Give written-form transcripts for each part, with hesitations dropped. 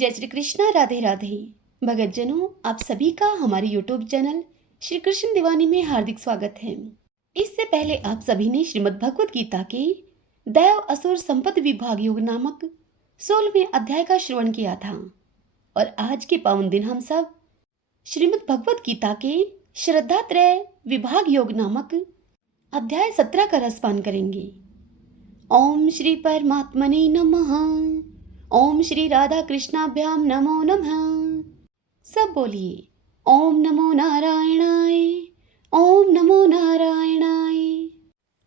जय श्री कृष्णा, राधे राधे। भगतजनों, आप सभी का हमारे YouTube चैनल श्री कृष्ण दीवानी में हार्दिक स्वागत है। इससे पहले आप सभी ने श्रीमद् भगवत गीता के दैव असुर संपत्ति विभाग योग नामक 16वें अध्याय का श्रवण किया था और आज के पावन दिन हम सब श्रीमद् भगवत गीता के श्रद्धात्रय विभाग योग नामक अध्याय 17 का रसपान करेंगे। ओम श्री परमात्मने नमः। ओम श्री राधा कृष्णाभ्याम नमो नमः। सब बोलिए ओम नमो नारायणाय, ओम नमो नारायणाय।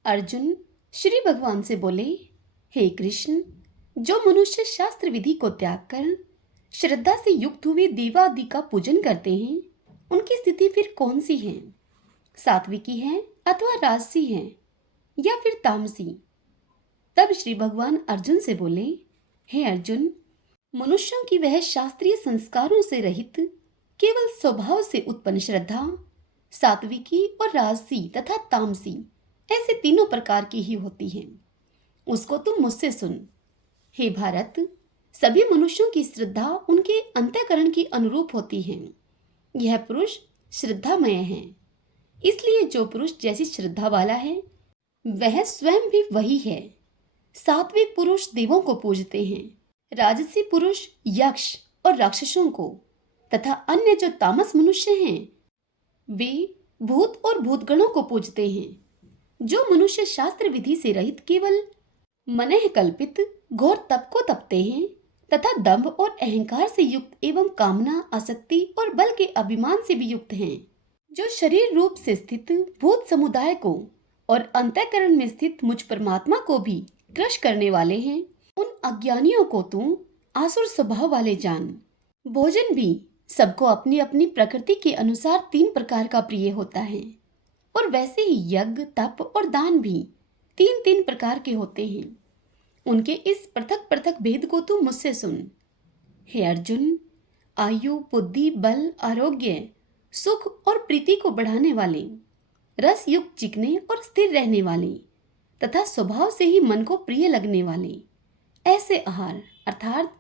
अर्जुन श्री भगवान से बोले, हे कृष्ण, जो मनुष्य शास्त्र विधि को त्याग कर श्रद्धा से युक्त हुए देवादि का पूजन करते हैं, उनकी स्थिति फिर कौन सी है? सात्विकी है अथवा राजसी है या फिर तामसी? तब श्री भगवान अर्जुन से बोले, हे अर्जुन, मनुष्यों की वह शास्त्रीय संस्कारों से रहित केवल स्वभाव से उत्पन्न श्रद्धा सात्विकी और राजसी तथा तामसी ऐसे तीनों प्रकार की ही होती है। उसको तुम मुझसे सुन। हे भारत, सभी मनुष्यों की श्रद्धा उनके अंतःकरण की अनुरूप होती है। यह पुरुष श्रद्धामय है, इसलिए जो पुरुष जैसी श्रद्धा वाला है वह स्वयं भी वही है। सात्विक पुरुष देवों को पूजते हैं, राजसी पुरुष यक्ष और राक्षसों को, तथा अन्य जो तामस मनुष्य हैं वे भूत और भूतगणों को पूजते हैं। जो मनुष्य शास्त्र विधि से रहित केवल मनः कल्पित घोर तप को तपते हैं तथा दंभ और अहंकार से युक्त एवं कामना, आसक्ति और बल के अभिमान से भी युक्त हैं, जो शरीर रूप से स्थित भूत समुदाय को और अंतःकरण में स्थित मुझ परमात्मा को भी क्रश करने वाले हैं, उन अज्ञानियों को तू आसुर स्वभाव वाले जान। भोजन भी सबको अपनी अपनी प्रकृति के अनुसार 3 प्रकार का प्रिय होता है और वैसे ही यज्ञ, तप और दान भी 3-3 प्रकार के होते हैं। उनके इस पृथक पृथक भेद को तू मुझसे सुन। हे अर्जुन, आयु, बुद्धि, बल, आरोग्य, सुख और प्रीति को बढ़ाने वाले, रस युक्त चिकने और स्थिर रहने वाले तथा स्वभाव से ही मन को प्रिय लगने वाले ऐसे आहार अर्थात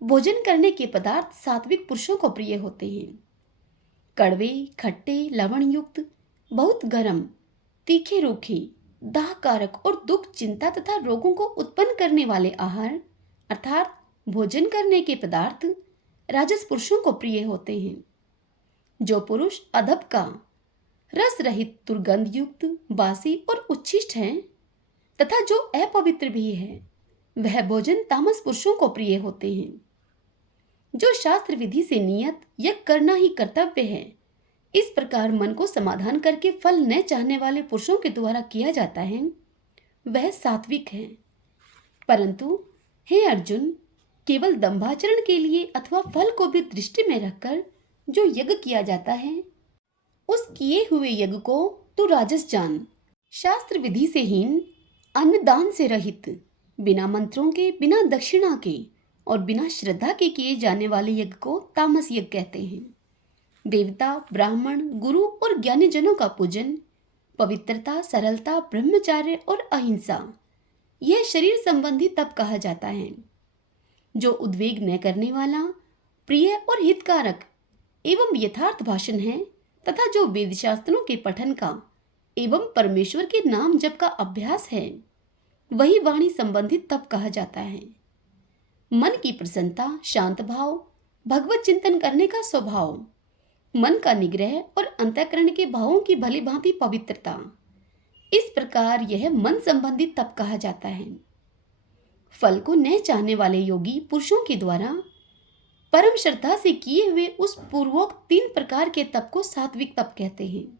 भोजन करने के पदार्थ सात्विक पुरुषों को प्रिय होते हैं। कड़वे, खट्टे, लवण युक्त, बहुत गर्म, तीखे, रूखे, दाहकारक और दुख, चिंता तथा रोगों को उत्पन्न करने वाले आहार अर्थात भोजन करने के पदार्थ राजस पुरुषों को प्रिय होते हैं। जो पुरुष अधप का, रस रहित, दुर्गंध युक्त, बासी और उच्छिष्ट है तथा जो अपवित्र भी है, वह भोजन तामस पुरुषों को प्रिय होते हैं। जो शास्त्र विधि से नियत यज्ञ करना ही कर्तव्य है, इस प्रकार मन को समाधान करके फल न चाहने वाले पुरुषों के द्वारा किया जाता है, वह सात्विक है। परंतु हे अर्जुन, केवल दंभाचरण के लिए अथवा फल को भी दृष्टि में रखकर जो यज्ञ किया जाता है, उस किए हुए यज्ञ को तू राजस जान। शास्त्र विधि से हीन, अन्नदान से रहित, बिना मंत्रों के, बिना दक्षिणा के और बिना श्रद्धा के किए जाने वाले यज्ञ को तामस यज्ञ कहते हैं। देवता, ब्राह्मण, गुरु और ज्ञानी जनों का पूजन, पवित्रता, सरलता, ब्रह्मचार्य और अहिंसा, यह शरीर संबंधी तप कहा जाता है। जो उद्वेग न करने वाला, प्रिय और हितकारक एवं यथार्थ भाषण है तथा जो वेद शास्त्रों के पठन का एवं परमेश्वर के नाम जप का अभ्यास है, वही वाणी संबंधित तप कहा जाता है। मन की प्रसन्नता, शांत भाव, भगवत चिंतन करने का स्वभाव, मन का निग्रह और अंतःकरण के भावों की भली भांति पवित्रता, इस प्रकार यह मन संबंधित तप कहा जाता है। फल को न चाहने वाले योगी पुरुषों के द्वारा परम श्रद्धा से किए हुए उस पूर्वोक्त 3 प्रकार के तप को सात्विक तप कहते हैं।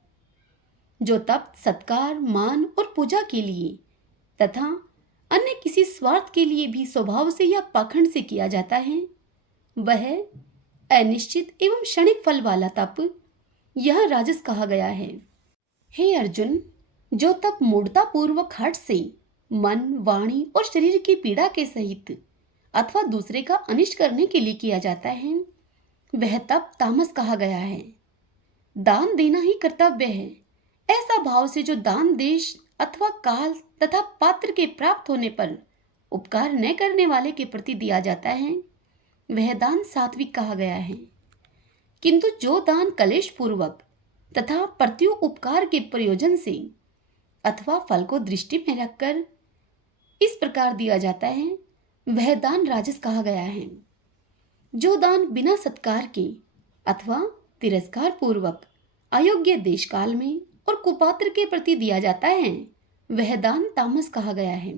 जो तप सत्कार, मान और पूजा के लिए तथा अन्य किसी स्वार्थ के लिए भी स्वभाव से या पाखंड से किया जाता है, वह अनिश्चित एवं क्षणिक फल वाला तप यह राजस कहा गया है। हे अर्जुन, जो तप मूढ़ता पूर्वक हठ से मन, वाणी और शरीर की पीड़ा के सहित अथवा दूसरे का अनिष्ट करने के लिए किया जाता है, वह तप तामस कहा गया है। दान देना ही कर्तव्य है, ऐसा भाव से जो दान देश अथवा काल तथा पात्र के प्राप्त होने पर उपकार न करने वाले के प्रति दिया जाता है, वह दान सात्विक कहा गया है। किंतु जो दान कलेश पूर्वक तथा प्रत्युपकार के प्रयोजन से अथवा फल को दृष्टि में रखकर इस प्रकार दिया जाता है, वह दान राजस कहा गया है। जो दान बिना सत्कार के अथवा तिरस्कार पूर्वक अयोग्य देश काल में और कुपात्र के प्रति दिया जाता है, वह दान तामस कहा गया है।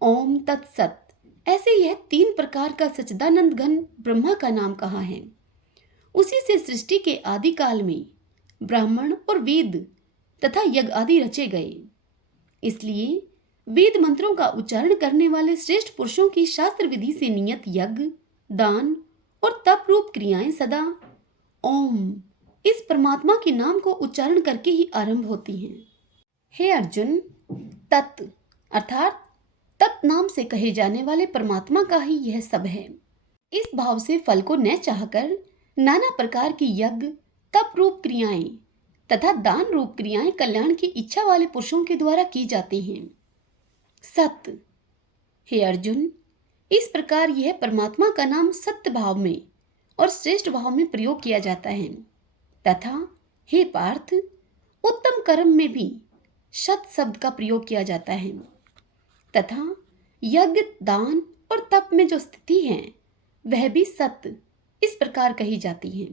ओम तत्सत। ऐसे यह 3 प्रकार का सच्चिदानंद घन ब्रह्मा का नाम कहा है। उसी से सृष्टि के आदि काल में ब्राह्मण और वेद तथा यज्ञ आदि रचे गए। इसलिए वेद मंत्रों का उच्चारण करने वाले श्रेष्ठ पुरुषों की शास्त्र विधि से नियत यज्ञ, दान और तप रूप क्रियाएं सदा ओम इस परमात्मा के नाम को उच्चारण करके ही आरंभ होती हैं। हे अर्जुन, तत् अर्थात तत् नाम से कहे जाने वाले परमात्मा का ही यह सब है। इस भाव से फल को न चाहकर नाना प्रकार की यज्ञ, तप रूप क्रियाएं तथा दान रूप क्रियाएं कल्याण की इच्छा वाले पुरुषों के द्वारा की जाती हैं। सत्य। हे अर्जुन, इस प्रकार यह परमात्मा का नाम सत्य भाव में और श्रेष्ठ भाव में प्रयोग किया जाता है तथा हे पार्थ, उत्तम कर्म में भी सत शब्द का प्रयोग किया जाता है तथा यज्ञ, दान और तप में जो स्थिति है वह भी सत्य इस प्रकार कही जाती है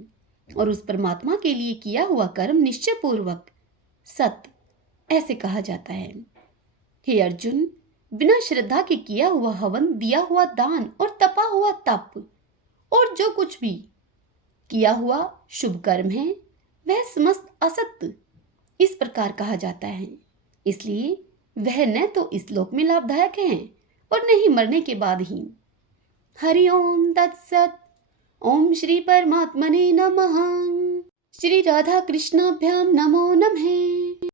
और उस परमात्मा के लिए किया हुआ कर्म निश्चय पूर्वक सत्य ऐसे कहा जाता है। हे अर्जुन, बिना श्रद्धा के किया हुआ हवन, दिया हुआ दान और तपा हुआ तप और जो कुछ भी किया हुआ शुभ कर्म है वह समस्त असत्य इस प्रकार कहा जाता है। इसलिए वह न तो इस लोक में लाभदायक है और न ही मरने के बाद ही। हरि ओम तत्सत। ओम श्री परमात्मने नमः। श्री राधा कृष्णाभ्याम नमो नमः।